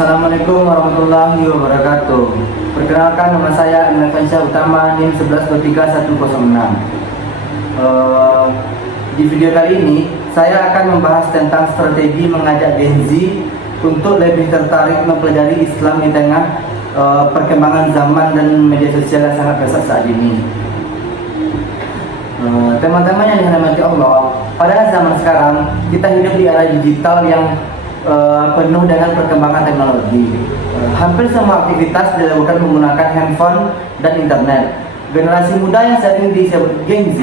Assalamualaikum warahmatullahi wabarakatuh. Perkenalkan, nama saya Emil Utama, NIM 1123-106. Di video kali ini saya akan membahas tentang strategi mengajak Gen Z untuk lebih tertarik mempelajari Islam di tengah perkembangan zaman dan media sosial yang sangat pesat saat ini. Teman-teman yang dirahmati Allah, pada zaman sekarang kita hidup di era digital yang penuh dengan perkembangan teknologi. Hampir semua aktivitas dilakukan menggunakan handphone dan internet. Generasi muda yang sering disebut Gen Z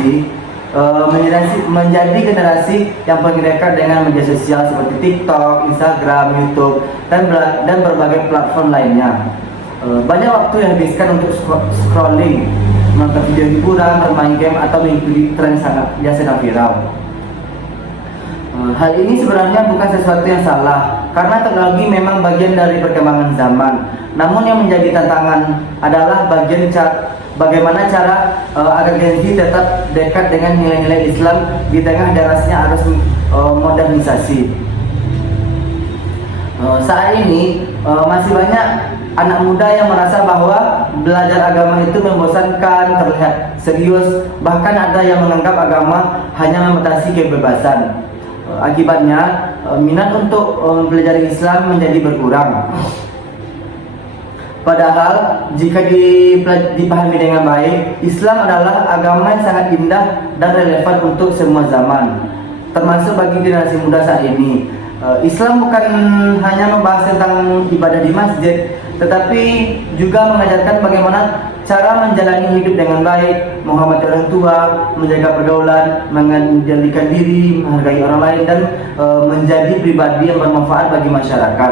menjadi generasi yang paling dekat dengan media sosial seperti TikTok, Instagram, YouTube, dan berbagai platform lainnya. Banyak waktu yang dihabiskan untuk scrolling, menonton video hiburan, bermain game, atau mengikuti tren yang sedang viral. Hal ini sebenarnya bukan sesuatu yang salah, karena teknologi memang bagian dari perkembangan zaman. Namun yang menjadi tantangan adalah bagaimana cara agar Gen Z tetap dekat dengan nilai-nilai Islam di tengah derasnya arus modernisasi. Saat ini masih banyak anak muda yang merasa bahwa belajar agama itu membosankan, terlihat serius, bahkan ada yang menganggap agama hanya membatasi kebebasan. Akibatnya minat untuk mempelajari Islam menjadi berkurang. Padahal jika dipahami dengan baik, Islam adalah agama yang sangat indah dan relevan untuk semua zaman, termasuk bagi generasi muda saat ini. Islam bukan hanya membahas tentang ibadah di masjid, tetapi juga mengajarkan bagaimana cara menjalani hidup dengan baik, menghormati orang tua, menjaga pergaulan, mengendalikan diri, menghargai orang lain, dan menjadi pribadi yang bermanfaat bagi masyarakat.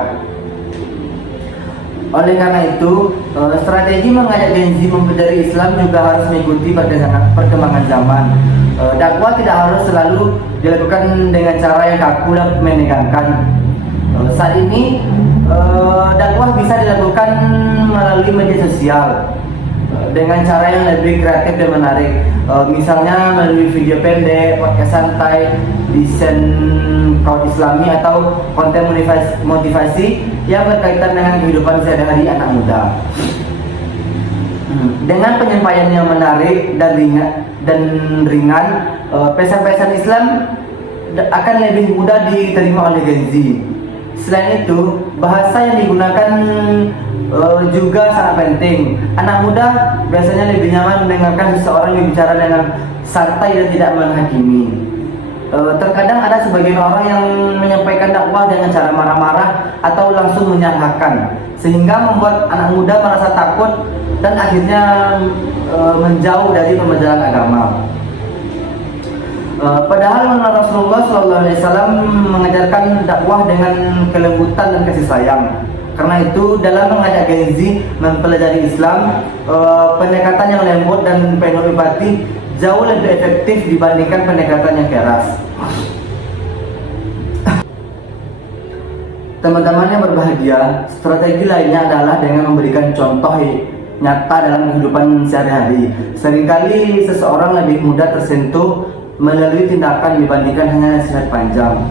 Oleh karena itu, strategi mengajak Gen Z mempelajari Islam juga harus mengikuti perkembangan zaman. Dakwah tidak harus selalu dilakukan dengan cara yang kaku dan menegangkan. Saat ini dakwah bisa dilakukan melalui media sosial dengan cara yang lebih kreatif dan menarik. Misalnya melalui video pendek, podcast santai, desain kaum Islami, atau konten motivasi yang berkaitan dengan kehidupan sehari-hari anak muda. Dengan penyampaian yang menarik dan ringan, pesan-pesan Islam akan lebih mudah diterima oleh Gen Z. Selain itu, bahasa yang digunakan juga sangat penting. Anak muda biasanya lebih nyaman mendengarkan seseorang yang bicara dengan santai dan tidak menghakimi. Terkadang ada sebagian orang yang menyampaikan dakwah dengan cara marah-marah atau langsung menyalahkan, sehingga membuat anak muda merasa takut dan akhirnya menjauh dari pembelajaran agama. Padahal Rasulullah SAW mengajarkan dakwah dengan kelembutan dan kasih sayang. Karena itu, dalam mengajak Gen Z mempelajari Islam, pendekatan yang lembut dan penuh empati jauh lebih efektif dibandingkan pendekatan yang keras. Teman-teman yang berbahagia, strategi lainnya adalah dengan memberikan contoh nyata dalam kehidupan sehari-hari. Seringkali seseorang lebih mudah tersentuh melalui tindakan dibandingkan hanya nasihat panjang.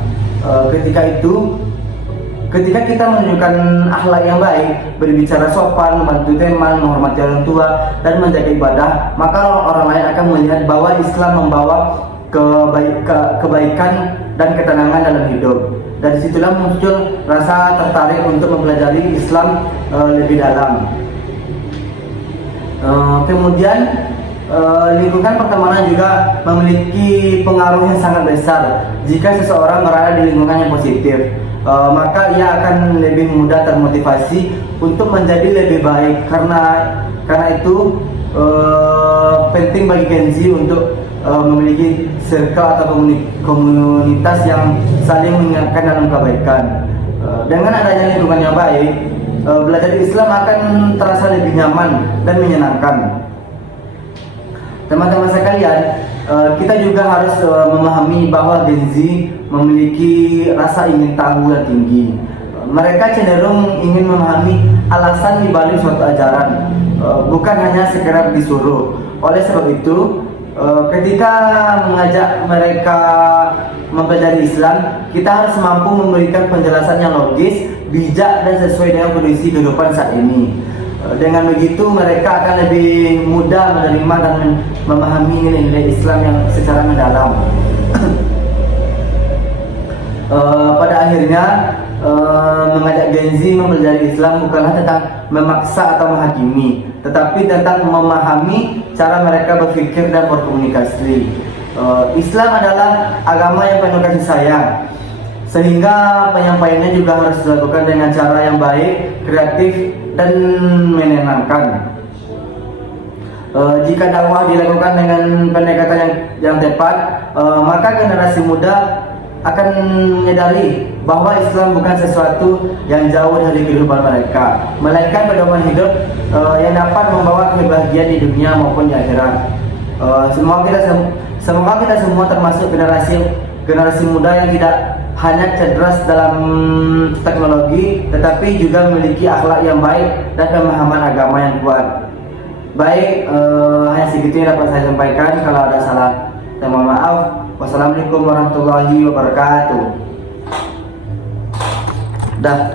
Ketika kita menunjukkan akhlak yang baik, berbicara sopan, membantu teman, menghormati orang tua, dan menjaga ibadah, maka orang lain akan melihat bahwa Islam membawa kebaikan dan ketenangan dalam hidup. Dari situlah muncul rasa tertarik untuk mempelajari Islam lebih dalam. Kemudian lingkungan pertemanan juga memiliki pengaruh yang sangat besar. Jika seseorang berada di lingkungan yang positif, maka ia akan lebih mudah termotivasi untuk menjadi lebih baik. Karena itu penting bagi Gen Z untuk memiliki circle atau komunitas yang saling mengingatkan dalam kebaikan. Dengan adanya lingkungan yang baik, belajar Islam akan terasa lebih nyaman dan menyenangkan. Teman-teman sekalian, kita juga harus memahami bahwa Gen Z memiliki rasa ingin tahu yang tinggi. Mereka cenderung ingin memahami alasan dibalik suatu ajaran, bukan hanya sekedar disuruh. Oleh sebab itu, Ketika mengajak mereka mempelajari Islam, kita harus mampu memberikan penjelasan yang logis, bijak, dan sesuai dengan kondisi kehidupan saat ini. Dengan begitu mereka akan lebih mudah menerima dan memahami nilai-nilai Islam yang secara mendalam. Pada akhirnya mengajak Gen Z mempelajari Islam bukanlah tentang memaksa atau menghakimi, tetapi tentang memahami cara mereka berpikir dan berkomunikasi. Islam adalah agama yang penuh kasih sayang, sehingga penyampaiannya juga harus dilakukan dengan cara yang baik, kreatif, dan menyenangkan. Jika dakwah dilakukan dengan pendekatan yang tepat, maka generasi muda akan menyadari bahwa Islam bukan sesuatu yang jauh dari kehidupan mereka, melainkan pedoman hidup yang dapat membawa kebahagiaan di dunia maupun di akhirat. Semoga kita semua termasuk generasi muda yang tidak hanya cerdas dalam teknologi, tetapi juga memiliki akhlak yang baik dan pemahaman agama yang kuat. Baik, hanya segitu yang dapat saya sampaikan. Kalau ada salah, saya mohon maaf. Wassalamualaikum warahmatullahi wabarakatuh. Dah.